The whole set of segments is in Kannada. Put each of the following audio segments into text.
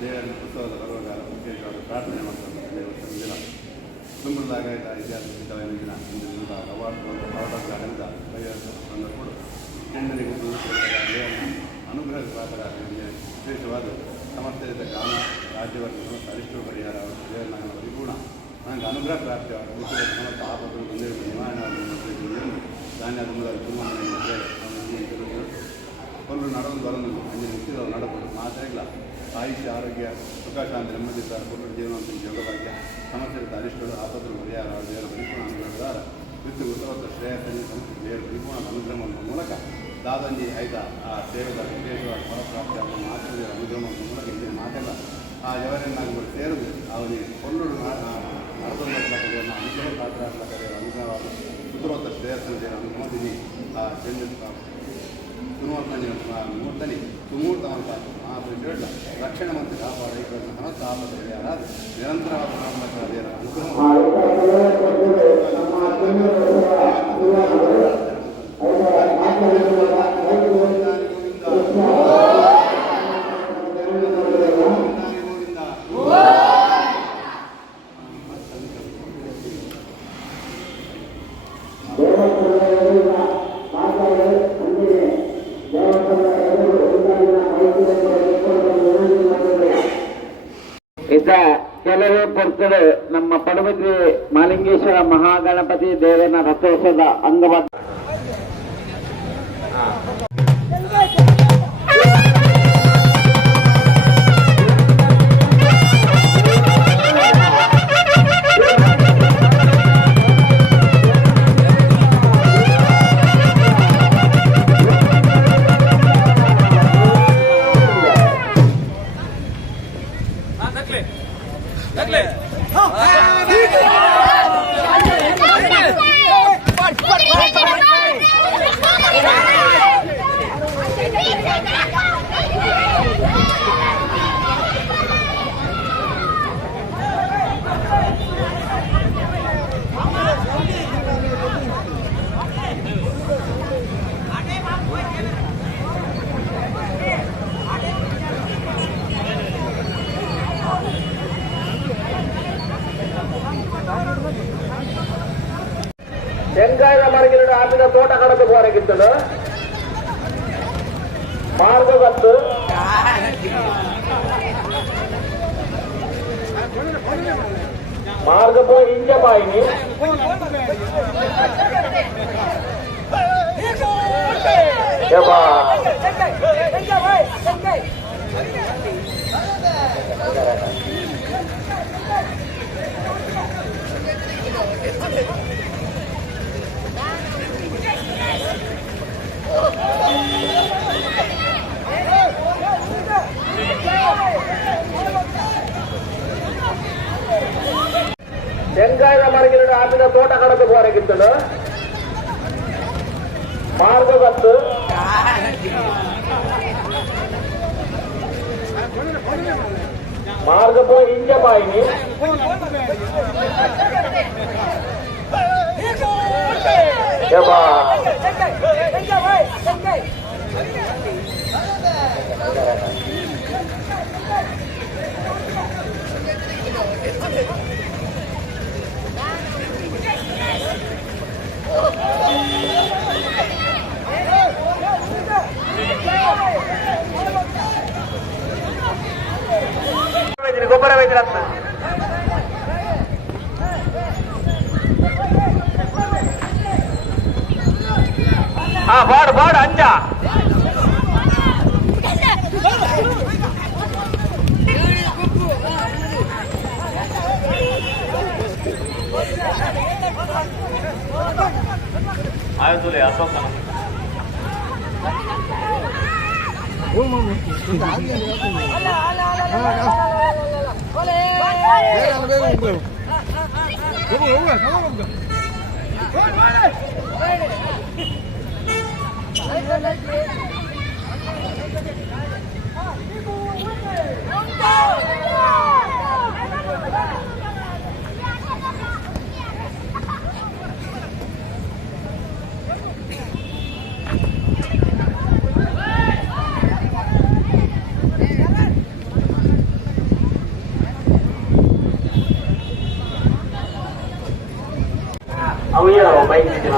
ದೇವರ ಉತ್ಸವದ ಬರುವಾಗ ವಿಶೇಷವಾದ ಪ್ರಾರ್ಥನೆ ಮಾಡ್ತಾರೆ. ದಿನ ತುಂಬಲಾಗಾಯ್ತ ಐತಿಹಾಸಿಕ ದಿನ ಇಂದಿನಿಂದ ಅವಕಾಶಗಳಿಂದ ಕೈಯನ್ನು ಕೂಡ ಹೆಣ್ಣರಿಗೆ ಅನುಗ್ರಹ ಪಾತ್ರರಾಗಿ ವಿಶೇಷವಾದ ಸಮರ್ಥರಿದ್ದ ಗಾನ ರಾಜ್ಯವರ್ಗ ಸಮಸ್ತ ಅರಿಷ್ಟು ಪರಿಹಾರ ದೇವರನ್ನ ಪರಿಪೂರ್ಣ ನನಗೆ ಅನುಗ್ರಹ ಪ್ರಾಪ್ತಿಯಾದ ಸಮಸ್ತ ಆಪತ್ತು ಬಂದಿರುವ ನಿವಾರಣೆ ಧಾನ್ಯ ತುಂಬದ ತುಂಬ ಕೊಲ್ಲು ನಡೆದು ಬರೋದು ಅಂಜು ನಿಶ್ಚಿತ ನಡಬಹುದು ಮಾತ್ರೆಗಳ ಆಯುಷ್ಯ ಆರೋಗ್ಯ ಸುಖಶಾಂತಿ ನೆಮ್ಮದಿದ್ದಾರೆ ಕೊಲ್ಲು ಜೀವನ ಯೋಗಭಾಗ್ಯ ಸಮಸ್ಯೆ ಅರಿಷ್ಟಗಳು ಆಪತ್ತು ಪರಿಹಾರ ದೇವರ ಪರಿಪೂರ್ಣ ಅನುಗ್ರಹದಾರ ವಿತ್ತು ಉತ್ತಮ ಶ್ರೇಯಸ್ಸನ್ನು ಸಮಸ್ಯೆ ದೇವರ ಪರಿಪೂರ್ಣ ಅನುಗ್ರಹ ಮೂಲಕ ದಾದಂಜಿ ಆಯ್ತ ಆ ಸೇವೆದ ವಿಶೇಷವಾದ ಫಲಪ್ರಾಪ್ತಿಯಾದ ಮಾತ್ರ ಅನುಗ್ರಹ ಮೂಲಕ ಇಂದಿನ ಮಾತೆಲ್ಲ ಆ ಜವರನ್ನಾಗಿ ಸೇರಿದು ಅವನಿಗೆ ಕೊಲ್ಲು ನಡೆದೊಂದನ್ನು ಅನುಗ್ರಹ ಪಾತ್ರ ಅನುಗ್ರಹವಾದ ಉತ್ತರೋತ್ತರ ಶ್ರೇಯಸ್ಸನ್ನು ದೇವರ ಅನುಗ್ರಹದಲ್ಲಿ ಆ ಚೆನ್ನ ಮುಹೂರ್ತನಿ ಸುಮೂರ್ತವಂತ ಮಹಾಪುರುಷ ರಕ್ಷಣೆ ಮತ್ತು ಕಾಪಾಡ ಸಮಸ್ತ ಆಪತ್ತುಗಳು ಯಾರಾದ ನಿರಂತರವಾದ ದೇವರ ಕೆಲವೇ ಪುರ್ತರು ನಮ್ಮ ಪಡುಬಿದ್ರಿ ಮಹಾಲಿಂಗೇಶ್ವರ ಮಹಾಗಣಪತಿ ದೇವನ ರಥೋತ್ಸವದ ಅಂಗವಾಗಿ ತೆಂಗಾಯ ಮರಗಿನ ಆಪಿನ ತೋಟ ಕಡದು ಹೊರಗಿದ್ದಳು ಮಾರ್ಗವತ್ತು ಮಾರ್ಗಪೋ ಇಂಜ ಬಾಯಿನಿ ತೆಂಗಾಯ ಮರಗಿನ ಆಪಿನ ತೋಟ ಕಡದು ಹೊರಗಿದ್ದಳು ಮಾರ್ಗವತ್ತು ಮಾರ್ಗಪೋ ಇಂಜ ಬಾಯಿನಿ ಗೊಬ್ಬರ ವೈದ್ಯರ ಬಾಡು ಬಾಡು ಅಂಜ ಆಯ್ತು ಅಶೋಕ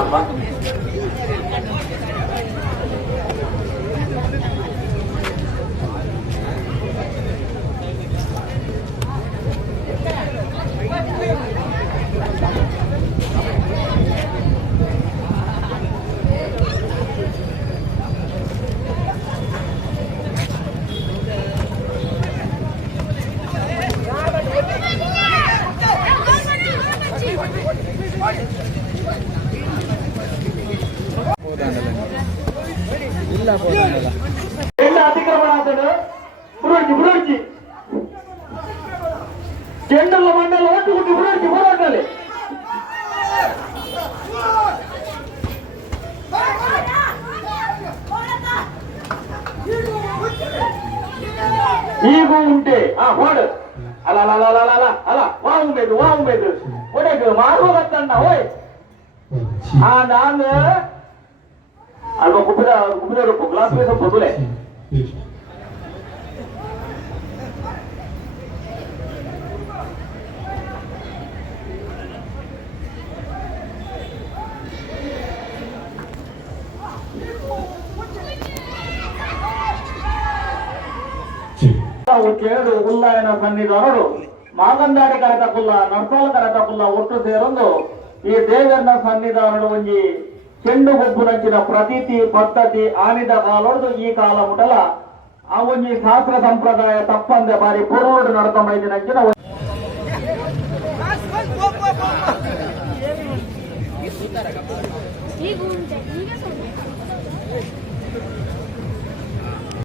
ಅಪ್ಪ. అతిక్రమణ అతడు బురుడిచి చెండల మండలం ఓటుకుంటే బురుడిచి బురుడాలి ఈగు ఉంటే వాడు అలా అలా అలా అలా అలా వాగుండేది ఒడేకు మారుగత్తండ ఓయ్ ನಾನು ಅಲ್ವ ಕುಬ್ಬಿದವರು ಗ್ಲಾಸ್ ಬೇಸ ಬದುಲೆ ಕೇಳು ಉಲ್ಲಾಯನ ಸನ್ನಿಧಾನರು ಮಾಗಂದಾಡಿ ಕರೆತಕ್ಕುಲ್ಲ ನರ್ಸಾಲ ಕರೆತಕ್ಕುಲ್ಲ ಒಟ್ಟು ಸೇರೊಂದು ಈ ದೇವರನ ಸನ್ನಿಧಾನಗಳು ಒಂಜಿ ಚೆಂಡು ಗುಬ್ಬು ನಂಚಿನ ಪ್ರತೀತಿ ಪದ್ಧತಿ ಆನಿದ ಕಾಲೊಡ್ದು ಈ ಕಾಲ ಮುಟಲ ಆ ಒಂಜಿ ಶಾಸ್ತ್ರ ಸಂಪ್ರದಾಯ ತಪ್ಪಂದೆ ಬಾರಿ ಪುರೋಡು ನಡತಂಬೈದಿ ನಂಚಿನ ಈಗ